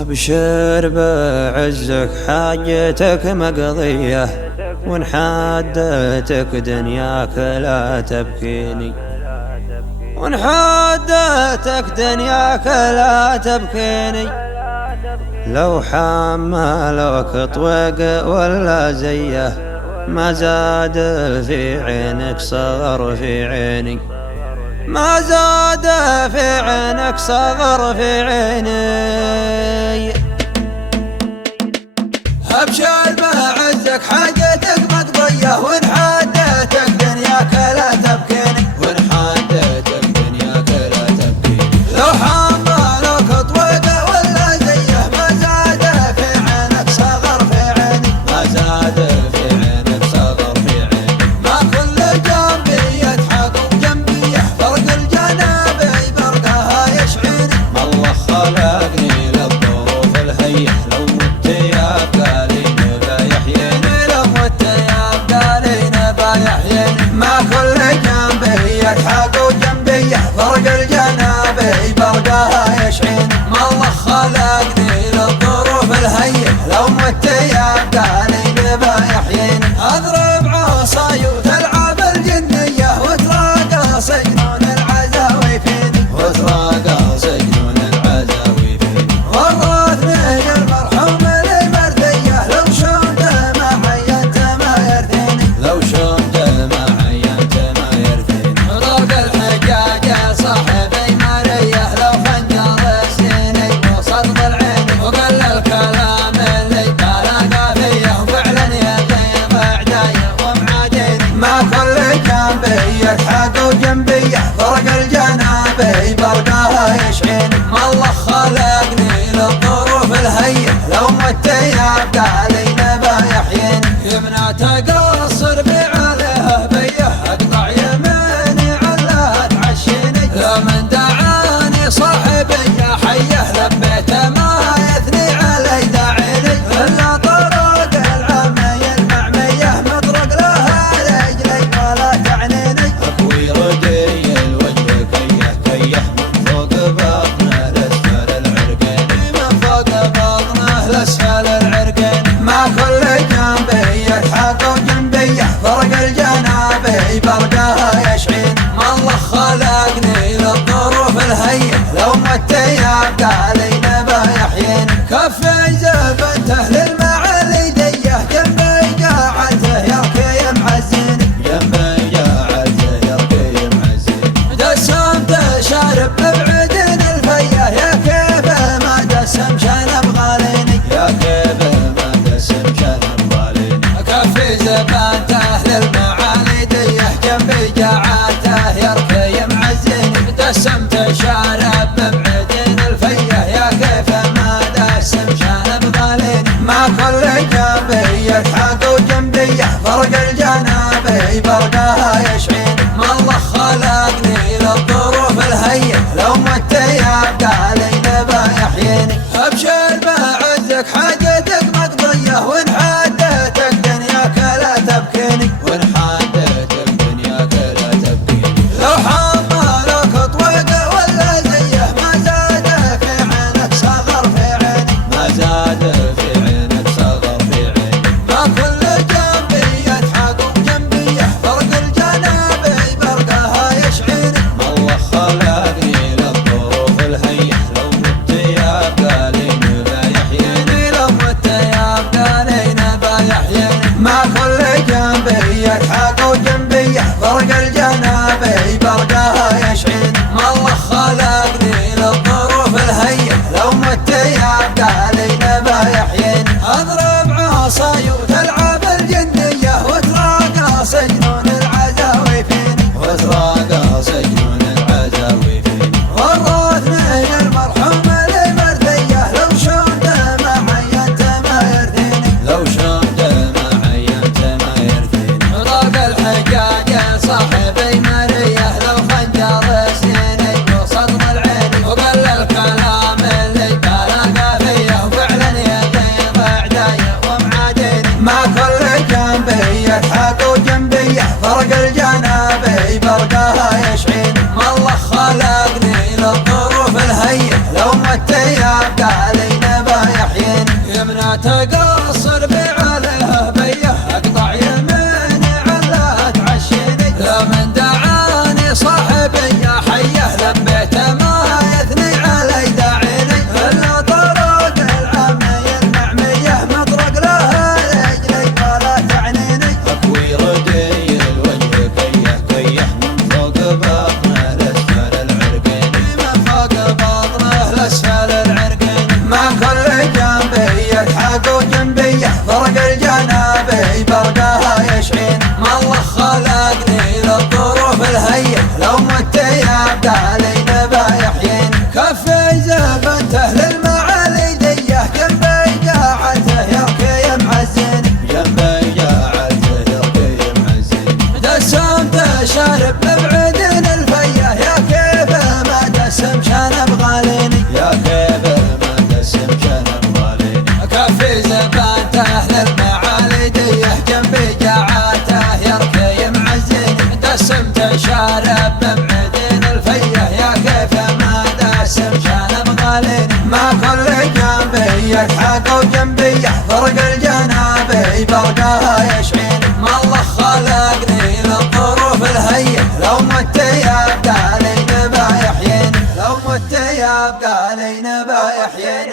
أبشر بعزك حاجتك مقضية، وإن حادتك دنياك لا تبكيني، وإن حادتك دنياك لا تبكيني. لو حملك طوق ولا زيه ما زاد في عينك صغر في عيني، ما زاد في عينك صغر في عيني. أبشر بعزك حاجتك مقضية، وإن حادتك دنياك لا تبكيني، وإن حادتك دنياك لا تبكيني. لو حملك طوق ولا زيه ما زاد في عينك صغر في عيني، ما زاد في عينك صغر في عيني. ما كل جنبي يضحك وجنبي يحفرق الجنابي برقها يشعيني. الله خلقني للظروف الهيئة، لو مت يا قالين بيحييني، لو مت يا قالين بيحييني. ما كل جنبي يضحك وجنبي يحفرق الجنابي برقها يشعيني. ما الله خلقني للظروف الهيئة، لو مت يا قالين بيحييني. اضرب عصاي وتلعب الجنية وتراقص جنون العزاوي فيني، وتراقص جنون العزاوي فيني. ورثني المرحوم المرثية، لو شمت ما عينت ما يرثيني، لو شمت ما عينت ما يرثيني. ضرب الحجاج صاحبي مريه، لو خنجر السيني وصدق العيني، وقل الكلام اللي تلاقى فيه وفعلا يغيب اعداي ومعاديني. ما كل جنبي يضحك وجنبي يحفرق الجنابي برقاها يشعيني. ما الله خلقني للظروف الهيئة، لو مت يبقى علينا بيحييني. يمنى تقصر بعليه بيه اقطع يميني علاه تعشيني. لمن دعاني صاحبي يا حيه لبيت ما يثني علي داعيني. الا طرق العمي المعميه مطرق لها رجلي ولا تعنيني. اكوي رجي الوجه كيه كيه من فوق بطنه لاسفل العرقين، من فوق بطنه لاسفل العرقين. ما كل جنبي يضحك وجنبي يحفرق الجنابي برقاها يشعين. ما الله خلقني للظروف الهيئة، لو مت يبقى علينا بيحييني. كفي زبنته للمعالي ديه، جنبي قاعدته يركي معزيني، جنبي جاعته يرقي معزين. دسمته شارب ببعدين الفيه، يا كيف ما دسم شنب غاليني، يا كيف ما دسم شنب باليني. كفي زبانته للمعالي ديه، جنبي قاعدته يركي معزيني. دسمته شارب ببعدين الفيه، يا كيف ما دسم شنب غاليني. ما كل جنبي يضحك وجنبي يحفرق الجنابي برقاها يشعيني. ما الله خلقني للظروف الهيئة، لو مت يبقى علينا بيحييني. ابشر بعزك حاجتك مقضية، وإن حادتك دنياك لا تبكيني، وإن حادتك دنياك لا تبكيني. لو حملك طوق ولا زيه ما زاد في عينك صغر في عيني، ما زاد في عينك صغر في عيني. ما كل جنبي يضحك وجنبي يحفرق الجنابي برقاها يشعيني. ما الله خلقني للظروف الهيئة، لو مت يا قالين بيحييني. لو مت يبقى علينا بيحييني. ما كل جنبي يضحك وجنبي يحفرق الجنابي برقاها يشعيني. ما الله خلقني للظروف الهيئة، لو مت يبقى علينا بيحييني. اضرب عصاي وتلعب الجنية وتراقص جنون العزاوي فيني، وتراقص جنون العزاوي فيني. ورثني المرحوم المرثية، لو شمت ما عينت ما يرثيني، لو شمت ما عينت ما يرثيني. ضاق الحجاج صاحب شارب مبعدين الفيه يا كيف ما دسم شنب غاليني يا كيف ما دسم شنب غاليني كفي زبانته للمعالي ديه جنبي جاعاته يركي معزيني دسمت شارب مبعدين الفيه يا كيف ما دسم شنب غاليني ما كل جنبي يلحق وجنبي يحفرق الجنابي برقاها يشعيني ما الله خلقني للظروف الهية لو مت يبقى لي نبا يحييني لو مت يبقى لي نبا يحييني